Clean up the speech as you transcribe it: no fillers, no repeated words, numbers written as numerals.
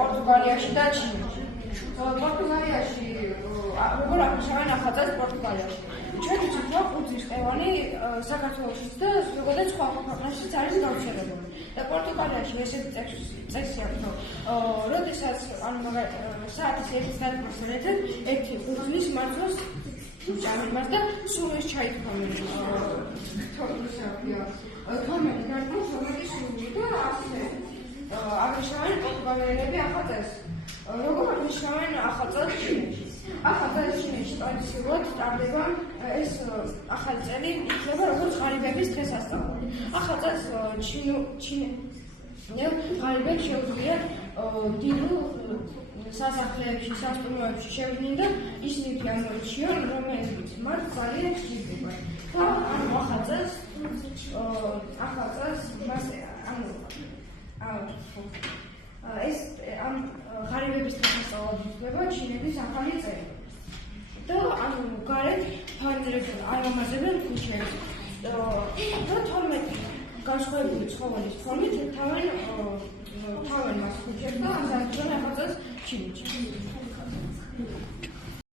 პორტუგალიაში და ჩინეთში. პორტუგალიაში როგორ აღნიშნავენ ახალწელს პორტუგალიაში. ჩვენ ვიცით, რომ ყურძნის ყევანი საქართველოშიც და ზოგადად სხვა ქვეყნებშიც არის გავრცელებული. და პორტუგალიაში ესეთი წესი აქვს, რომ როდესაც საათის 1:00 ერთი ყურძნის მარცვლას ჭამებას და სულ ეს ჩაითქვამენ. თორმეტი გარკვეულ, თორმეტი სული და ასე აღნიშნავენ პორტუგალიელები ახალწელს. როგორ აღნიშნავენ ახალწელს ჩინეთში? ახალწელს ჩინეთში ტრადიციულად ტარდება ეს ახალი წელი იქნება როგორც ღარიბების დღესასწაული. ახალწელს ღარიბებს შეუძლიათ დილულ სასახლეებში, სასტუმროებში შევიდნენ და ისინი გამოირჩიონ, რომელიც მათ ძალიან სჭირდება. და ახალწელს ეს ამ ღარიბების დღესასწაულად ითვლება ჩინეთის ახალი წელი. და გარეთ ფანჯრებს აამაზებენ ქუჩებს. და 12 განსხვავებული ცხოველის ფორმით თავენ